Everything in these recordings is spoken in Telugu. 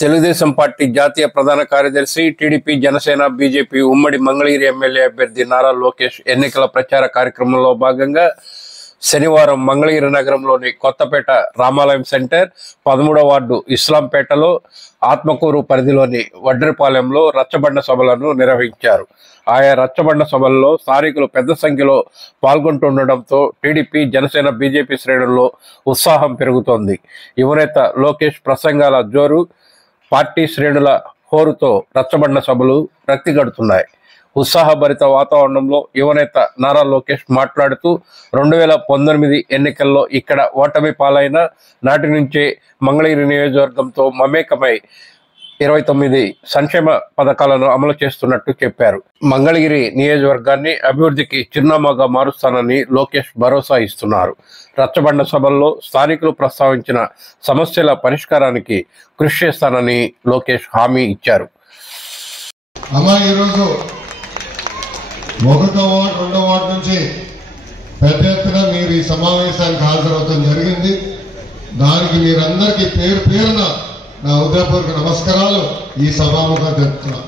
తెలుగుదేశం పార్టీ జాతీయ ప్రధాన కార్యదర్శి, టీడీపీ, జనసేన, బీజేపీ ఉమ్మడి మంగళగిరి ఎమ్మెల్యే అభ్యర్థి నారా లోకేష్ ఎన్నికల ప్రచార కార్యక్రమంలో భాగంగా శనివారం మంగళగిరి నగరంలోని కొత్తపేట రామాలయం సెంటర్, 13వ వార్డు ఇస్లాంపేటలో, ఆత్మకూరు పరిధిలోని వడ్రిపాలెంలో రచ్చబండ సభలను నిర్వహించారు. ఆయా రచ్చబండ సభల్లో స్థానికులు పెద్ద సంఖ్యలో పాల్గొంటుండటంతో టీడీపీ, జనసేన, బీజేపీ శ్రేణుల్లో ఉత్సాహం పెరుగుతోంది. యువనేత లోకేష్ ప్రసంగాల జోరు, పార్టీ శ్రేణుల హోరుతో రచ్చబండ సభలు రక్తిగడుతున్నాయి. ఉత్సాహభరిత వాతావరణంలో యువనేత నారా లోకేష్ మాట్లాడుతూ 2019 ఎన్నికల్లో ఇక్కడ ఓటమి పాలైన నాటి నుంచే మంగళగిరి నియోజకవర్గంతో మమేకమై 29 సంక్షేమ పథకాలను అమలు చేస్తున్నట్టు చెప్పారు. మంగళగిరి నియోజకవర్గాన్ని అభివృద్ధికి చిరునామాగా మారుస్తానని లోకేష్ భరోసా ఇస్తున్నారు. రచ్చబండ సభల్లో స్థానికులు ప్రస్తావించిన సమస్యల పరిష్కారానికి కృషి చేస్తానని లోకేష్ హామీ ఇచ్చారు. ఈరోజు 1వ వార్డు, 2వ వార్డు నుంచి పెద్ద ఎత్తున మీరు ఈ సమావేశానికి హాజరవడం జరిగింది. దానికి మీరందరికీ పేరు పేరున నా హృదయపూర్వక నమస్కారాలు ఈ సభాముఖంగా తెలుపుతున్నా.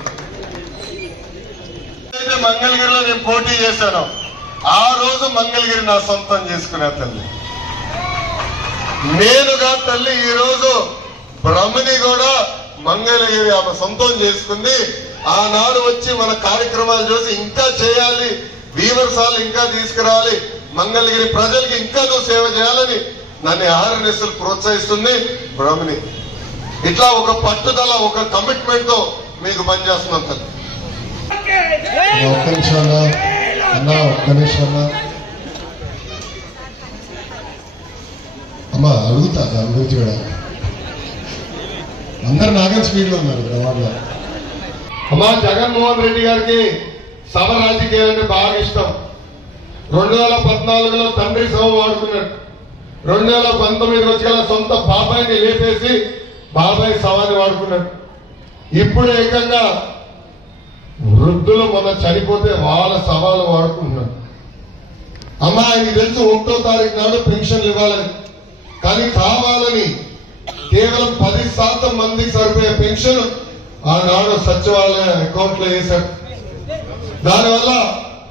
మంగళగిరిలో నేను పోటీ చేశాను. ఆ రోజు మంగళగిరి నా సొంతం చేసుకునే తల్లి నేనుగా తల్లి. ఈ రోజు బ్రహ్మని కూడా మంగళగిరి ఆమె సొంతం చేసుకుంది. ఆనాడు వచ్చి మన కార్యక్రమాలు చూసి ఇంకా చేయాలి, వీవర్సాలు ఇంకా తీసుకురావాలి, మంగళగిరి ప్రజలకి ఇంకా నువ్వు సేవ చేయాలని నన్ను ఆర్ఎన్ఎస్లు ప్రోత్సహిస్తుంది బ్రహ్మని. ఇట్లా ఒక పట్టుదల, ఒక కమిట్మెంట్ తో మీకు పనిచేస్తున్నాం తల్లి. ఒక్క నిమిషం అన్నా, ఒక్క నిమిషం అమ్మా, అడుగుతా దాని గురించి కూడా. అందరు నాగన్ స్పీడ్ లో ఉన్నారు వాళ్ళ. అమ్మా, జగన్మోహన్ రెడ్డి గారికి సభ రాజకీయాలంటే బాగా ఇష్టం. 2014లో తండ్రి సభ వాడుకున్నాడు. 2019 వచ్చి సొంత బాబాయిని లేపేసి బాబాయ్ సభని వాడుకున్నాడు. ఇప్పుడు ఏకంగా వృద్ధులు మొన్న చనిపోతే వాళ్ళ సభలు వాడుకుంటున్నాడు. అమ్మా, ఆయనకి తెలుసు 1వ తారీఖు నాడు పెన్షన్లు ఇవ్వాలని, కానీ కావాలని కేవలం 10% మందికి సరిపోయే పెన్షన్ ఆనాడు సచివాలయ అకౌంట్ లో వేశారు. దానివల్ల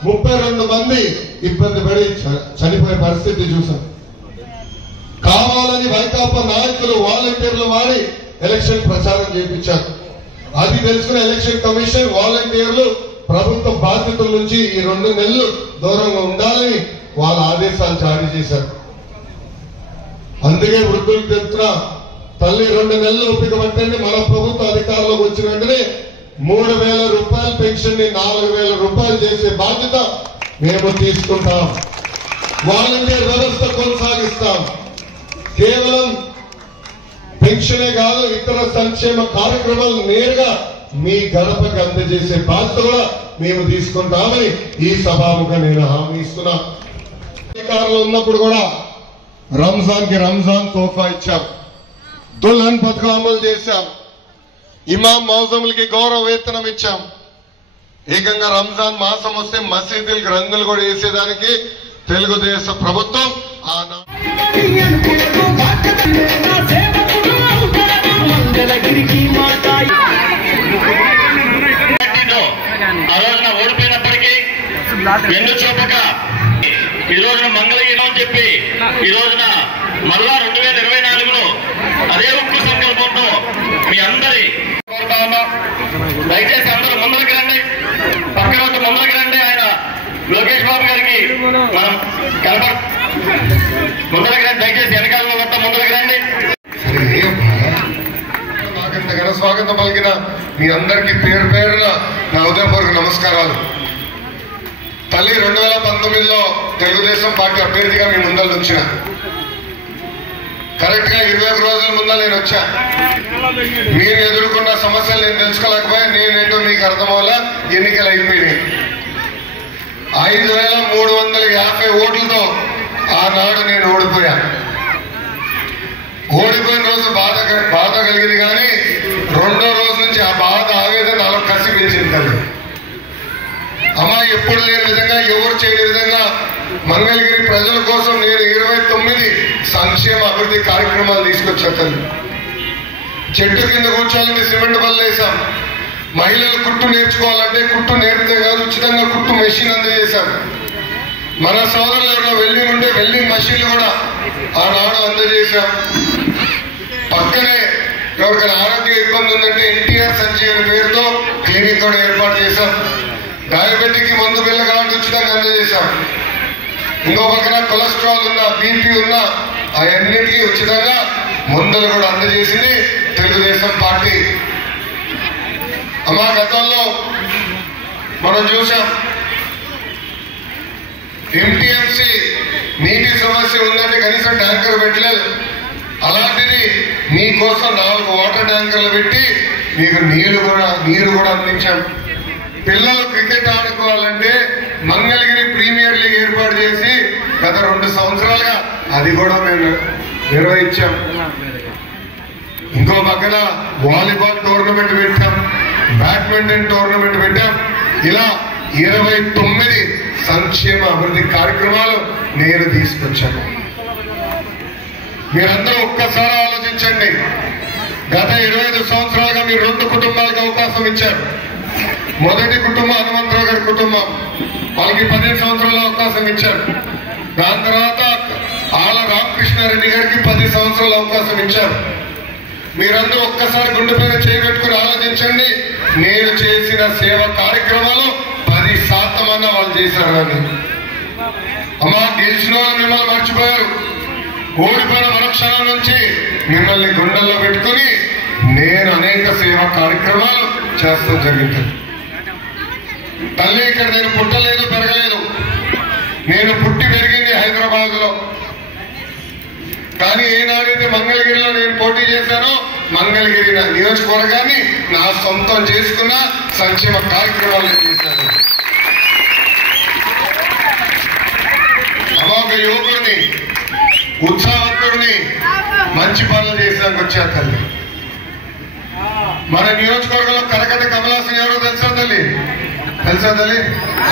32 మంది ఇబ్బంది పడి చనిపోయే పరిస్థితి చూసాం. కావాలని వైకాపా నాయకులు వాలంటీర్లు వాడి ఎలక్షన్ ప్రచారం చేయించారు. అది తెలుసుకున్న ఎలక్షన్ కమిషన్ వాలంటీర్లు ప్రభుత్వ బాధ్యతల నుంచి ఈ 2 నెలలు దూరంగా ఉండాలని వాళ్ళ ఆదేశాలు జారీ చేశారు. అందుకే వృద్ధులకు చెప్తున్నా, తల్లి 2 నెలలు ఓపిక పట్టండి. మన ప్రభుత్వ అధికారంలోకి వచ్చిన వెంటనే 3,000 రూపాయల పెన్షన్ ని 4,000 రూపాయలు చేసే బాధ్యత మేము తీసుకుంటాం. వాలంటీర్ వ్యవస్థ కొనసాగిస్తాం. కేవలం పెన్షనే కాదు, ఇతర సంక్షేమ కార్యక్రమాలు నేరుగా మీ గడపకి అందజేసే బాధ్యత కూడా మేము తీసుకుంటామని ఈ సభాముఖంగా నేను హామీ ఇస్తున్నా. అధికారంలో ఉన్నప్పుడు కూడా రంజాన్ కి రంజాన్ తోఫా ఇచ్చాం, దుల్హన్ పథకం అమలు చేశాం, ఇమాం మౌజములకి గౌరవ వేతనం ఇచ్చాం. ఏకంగా రంజాన్ మాసం వస్తే మసీదులకి రంగులు కూడా వేసేదానికి తెలుగుదేశం ప్రభుత్వం ఓడిపోయినప్పటికీ వెన్ను చూపక ఈ రోజున మంగళగిరి అని చెప్పి ఈ రోజున మళ్ళా 2024లో అదే ఉక్కు సంకల్పంతో మీ అందరి దయచేసి అందరూ ముందరికి రండి, పక్కన ముందరికి రండి. ఆయన లోకేష్ బాబు గారికి మనం ముందరికి రండి, దయచేసి వెనకాలలో మొత్తం ముందరికి రండి. నాకంత స్వాగతం పలికిన మీ అందరికీ పేరు పేరున నా హృదయపూర్వక నమస్కారాలు. తల్లి 2019లో తెలుగుదేశం పార్టీ అభ్యర్థిగా మీ ముందర వచ్చిన కరెక్ట్ గా 21 రోజుల ముందు నేను వచ్చా. మీరు ఎదుర్కొన్న సమస్యలు నేను తెలుసుకోలేకపోయా. నేనేంటో మీకు అర్థమవలా. ఎన్నికలు అయిపోయినాయి. 5,350 ఓట్లతో ఆనాడు నేను ఓడిపోయా. ఓడిపోయిన రోజు బాధ కలిగింది, కానీ 2వ రోజు నుంచి ఆ బాధ ఆవేదన నాలో కసి పెంచింది కదా. అమ్మా, ఎప్పుడు లేని విధంగా, ఎవరు చేయని విధంగా మంగళగిరి ప్రజల కోసం నేను 29 సంక్షేమ అభివృద్ధి కార్యక్రమాలు తీసుకొచ్చా తల్లి. చెట్టు కింద కూర్చోాలంటే సిమెంట్ బళ్ళు వేసాం. మహిళలు కుట్టు నేర్చుకోవాలంటే కుట్టు నేర్పితే కాదు ఉచితంగా కుట్టు మెషిన్ అందజేశాం. మన సోదరులు ఎవరైనా వెల్డింగ్ ఉంటే వెల్డింగ్ మెషిన్లు కూడా ఆనాడు అందజేశాం. పక్కనే ఎవరికైనా ఆరోగ్య ఇబ్బంది ఉందంటే ఎన్టీఆర్ సంజీవని పేరుతో క్లినిక్ కూడా ఏర్పాటు చేశాం. డయాబెటిక్ మందు బిళ్ళ కాబట్టి ఉచితంగా అందజేశాం. ఇంకో పక్కన కొలెస్ట్రాల్ ఉన్నా బీపీ ఉన్నా అవన్నిటికీ ఉచితంగా మందులు కూడా అందజేసింది తెలుగుదేశం పార్టీ. అమ్మా గతంలో మనం చూసాం ఎంటీఎంసీ నీటి సమస్య ఉందంటే కనీసం ట్యాంకర్ పెట్టలేదు. అలాంటిది మీకోసం 4 వాటర్ ట్యాంకర్లు పెట్టి మీకు నీరు కూడా అందించాం. పిల్లలు క్రికెట్ ఆడుకోవాలంటే మంగళగిరి ప్రీమియర్ లీగ్ ఏర్పాటు చేసి గత 2 సంవత్సరాలుగా అది కూడా మేము నిర్వహించాం. ఇంకో పక్కన వాలీబాల్ టోర్నమెంట్ పెట్టాం, బ్యాడ్మింటన్ టోర్నమెంట్ పెట్టాం. ఇలా 29 సంక్షేమ అభివృద్ధి కార్యక్రమాలు నేను తీసుకొచ్చాను. మీరందరూ ఒక్కసారి ఆలోచించండి. గత 25 సంవత్సరాలుగా మీరు 2 కుటుంబాలకు అవకాశం ఇచ్చారు. మొదటి కుటుంబం హనుమంతరావు గారి కుటుంబం, వాళ్ళకి 15 సంవత్సరాల అవకాశం ఇచ్చారు. దాని తర్వాత ఆల రామకృష్ణారెడ్డి గారికి 10 సంవత్సరాల అవకాశం ఇచ్చారు. మీరందరూ ఒక్కసారి గుండె పైన చేయబెట్టుకుని ఆలోచించండి. నేను చేసిన సేవ కార్యక్రమాలు 10% అన్న వాళ్ళు చేశారు. అని అమ్మా గెలిచిన వాళ్ళు మిమ్మల్ని మర్చిపోయారు. ఓడిపోయిన మరుక్షణం నుంచి మిమ్మల్ని గుండెల్లో పెట్టుకుని నేను అనేక సేవా కార్యక్రమాలు చేస్తూ జరిగింది. తల్లి ఇక్కడ నేను పుట్టలేదు పెరగలేదు. నేను పుట్టి పెరిగింది హైదరాబాద్ లో. కానీ ఏనాడైతే మంగళగిరిలో నేను పోటీ చేశానో మంగళగిరి నియోజకవర్గాన్ని నా సొంతం చేసుకున్న సంక్షేమ కార్యక్రమాలు చేశాను. ఒక యువకుడిని ఉత్సాహవంతుడిని మంచి పనులు చేసాక వచ్చా తల్లి. మన నియోజకవర్గంలో కరకట్ట కమలాసన్ ఎవరో తెలుసా తల్లి?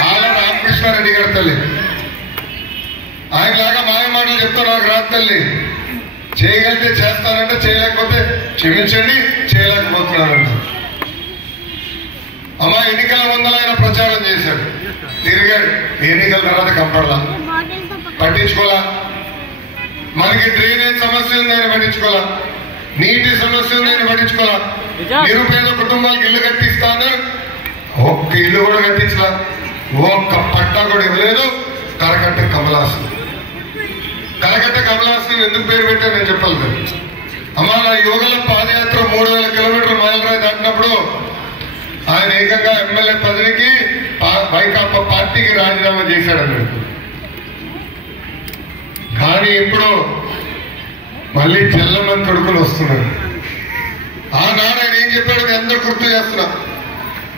ఆల రామకృష్ణారెడ్డి గారు తల్లి. ఆయనలాగా మాయ మాటలు చెప్తా నాకు రాదు తల్లి. చేయగలిగితే చేస్తానంటే, చేయలేకపోతే క్షమించండి చేయలేకపోతున్నానంట. అమ్మా ఎన్నికల ముందర ఆయన ప్రచారం చేశాడు, తిరిగాడు. ఎన్నికల తర్వాత కంపడలా, పట్టించుకోలా. మనకి డ్రైనేజ్ సమస్య ఉంది ఆయన పట్టించుకోలా, నీటి సమస్య ఉంది ఆయన పట్టించుకోలా. నిరుపేద కుటుంబాలకు ఇల్లు కట్టిస్తాను, ఒక్క ఇల్లు కూడా కట్టించలా, ఒక్క పట్టా కూడా ఇవ్వలేదు. కరకట్ట కమలాసన్ ఎందుకు పేరు పెట్టారు నేను చెప్పాలి కదా. అమ్మా నా యోగల పాదయాత్ర 3000 కిలోమీటర్లు మైలురాయి దాటినప్పుడు ఆయన ఏకంగా ఎమ్మెల్యే పదవికి వైకాపా పార్టీకి రాజీనామా చేశాడన్నాడు. కానీ ఇప్పుడు మళ్ళీ చెల్లమని కొడుకులు వస్తున్నారు. ఆనాడు ఆయన ఏం చెప్పాడు నేను అందరూ గుర్తు చేస్తున్నా.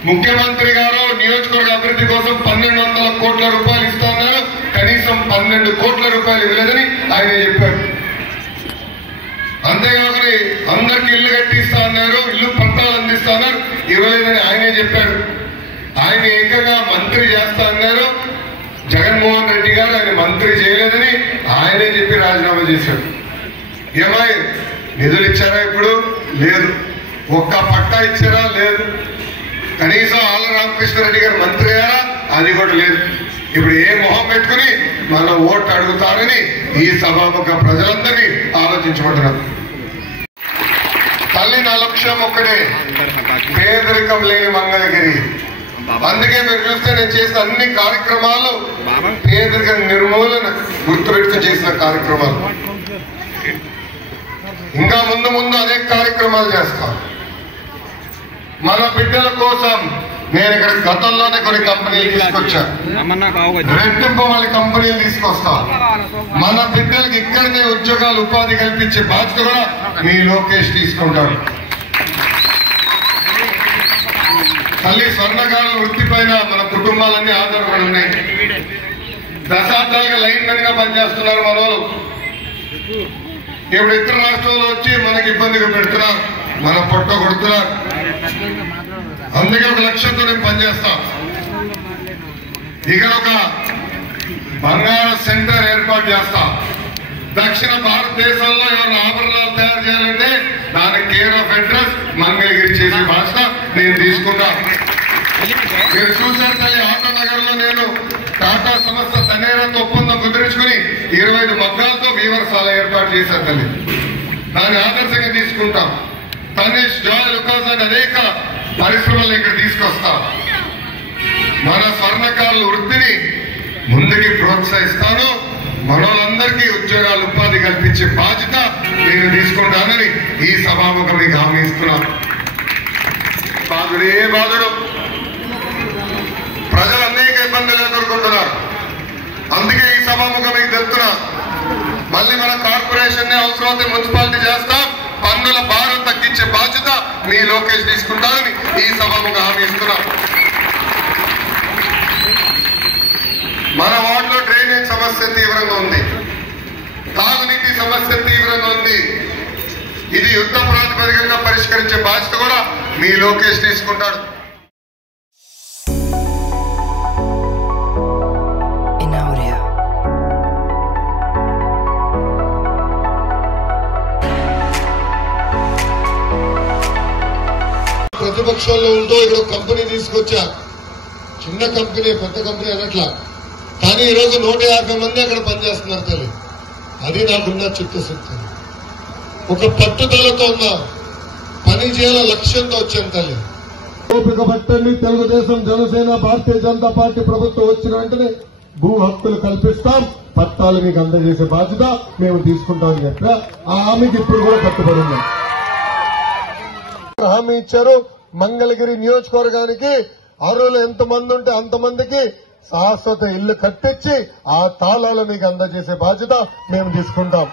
ముఖ్యమంత్రి గారు నియోజకవర్గ అభివృద్ధి కోసం 1200 కోట్ల రూపాయలు ఇస్తా ఉన్నారు, కనీసం 12 కోట్ల రూపాయలు ఇవ్వలేదని ఆయన చెప్పారు. అంతేకాకుండా అందరికి ఇల్లు కట్టిస్తా అన్నారు, ఇల్లు పట్టాలు అందిస్తా అన్నారు, ఇవ్వలేదని ఆయనే చెప్పారు. ఆయన ఏకంగా మంత్రి చేస్తా అన్నారు, జగన్మోహన్ రెడ్డి గారు ఆయన మంత్రి చేయలేదని ఆయనే చెప్పి రాజీనామా చేశారు. ఏమై నిధులు ఇచ్చారా? ఇప్పుడు లేదు. ఒక్క పట్టా ఇచ్చారా? లేదు. కనీసం ఆళ్ళ రామకృష్ణారెడ్డి గారు మంత్రి అయ్యారా? అది కూడా లేదు. ఇప్పుడు ఏ మొహం పెట్టుకుని మన ఓటు అడుగుతారని ఈ సభాముఖ ప్రజలందరినీ ఆలోచించమంటున్నారు. తల్లి నా లక్ష్యం ఒక్కడే, పేదరికం లేని మంగళగిరి. అందుకే మీరు చూస్తే నేను చేసిన అన్ని కార్యక్రమాలు పేదరిక నిర్మూలన గుర్తుపెట్టుకుని చేసిన కార్యక్రమాలు. ఇంకా ముందు అనేక కార్యక్రమాలు చేస్తాం. మన బిడ్డల కోసం నేను ఇక్కడ గతంలోనే కొన్ని కంపెనీలు తీసుకొచ్చా, రెట్టింపు వాళ్ళ కంపెనీలు తీసుకొస్తా. మన బిడ్డలకి ఇక్కడనే ఉద్యోగాలు ఉపాధి కల్పించే బాధ్యత కూడా మీ లోకేష్ తీసుకుంటాడు. తల్లి స్వర్ణకారుల వృత్తి పైన మన కుటుంబాలన్నీ ఆధారపడి ఉన్నాయి. దశాబ్దాలుగా లైన్ మెన్ గా పనిచేస్తున్నారు మన వాళ్ళు. ఇప్పుడు ఇతర రాష్ట్రాల్లో వచ్చి మనకి ఇబ్బందిగా పెడుతున్నారు, మన పొట్ట కొడుతున్నారు. అందుకే ఒక లక్ష్యంతో నేను పనిచేస్తా. ఇక్కడ ఒక బంగారు సెంటర్ ఏర్పాటు చేస్తా. దక్షిణ భారతదేశంలో ఎవరు ఆభరణాలు తయారు చేయాలంటే దానికి కేర్ ఆఫ్ అడ్రస్ మంగళగిరి చేసే బాధ్యత నేను తీసుకున్నా. మీరు చూశారు తల్లి, ఆటోనగర్ లో నేను టాటా సంస్థ తనేరాతో ఒప్పందం కుదుర్చుకుని 25 మగ్గాలతో వీవర్శాల ఏర్పాటు చేశారు తల్లి. దాన్ని ఆదర్శంగా తీసుకుంటాం. తనిష్, జాయ్, లుకాస్ అని అనేక పరిశ్రమలు ఇక్కడ తీసుకొస్తాం. మన స్వర్ణకారుల వృత్తిని ముందుకి ప్రోత్సహిస్తాను. మనోళ్ళందరికీ ఉద్యోగాలు, ఉపాధి కల్పించే బాధ్యత నేను తీసుకుంటానని ఈ సభాముఖం మీకు హామీ ఇస్తున్నాను. బాధుడే బాధుడు. ప్రజలు అనేక ఇబ్బందులు ఎదుర్కొంటున్నారు. అందుకే ఈ సభాముఖం మీకు తెలుపుతున్నా. మళ్ళీ మన కార్పొరేషన్ అవసరమైతే మున్సిపాలిటీ చేస్తాం. పన్నుల భారం తగ్గించే బాధ్యత మీ లోకేష్ తీసుకుంటారని ఈ సభాముఖం హామీ ఇస్తున్నా. మన వార్డులో డ్రైనేజ్ సమస్య తీవ్రంగా ఉంది. తాగునీటి సమస్య తీవ్రంగా ఉంది. ఇది యుద్ధ ప్రాతిపదికగా పరిష్కరించే బాధ్యత కూడా మీ లోకేష్ తీసుకుంటాడు. ప్రతిపక్షంలో ఉంటూ ఇక్కడ కంపెనీ తీసుకొచ్చా. చిన్న కంపెనీ, పెద్ద కంపెనీ అనట్లా. కానీ ఈరోజు 150 మంది అక్కడ పనిచేస్తున్నారు తల్లి. అది నాకున్న చిత్తశక్తి. ఒక పట్టుదలతో ఉన్న పని చేయాల లక్ష్యంతో వచ్చాను తల్లి. ఓపిక పట్టండి. తెలుగుదేశం, జనసేన, భారతీయ జనతా పార్టీ ప్రభుత్వం వచ్చిన వెంటనే భూ హక్కులు కల్పిస్తాం, పట్టాలు మీకు అందజేసే బాధ్యత మేము తీసుకుంటామని చెప్పా. ఆ హామీకి ఇప్పుడు కూడా కట్టుబడి ఉన్నాం. హామీ ఇచ్చారు. మంగళగిరి నియోజకవర్గానికి అర్హులు ఎంతమంది ఉంటే అంతమందికి శాశ్వత ఇల్లు కట్టించి ఆ తాళాలు మీకు అందజేసే బాధ్యత మేము తీసుకుంటాం.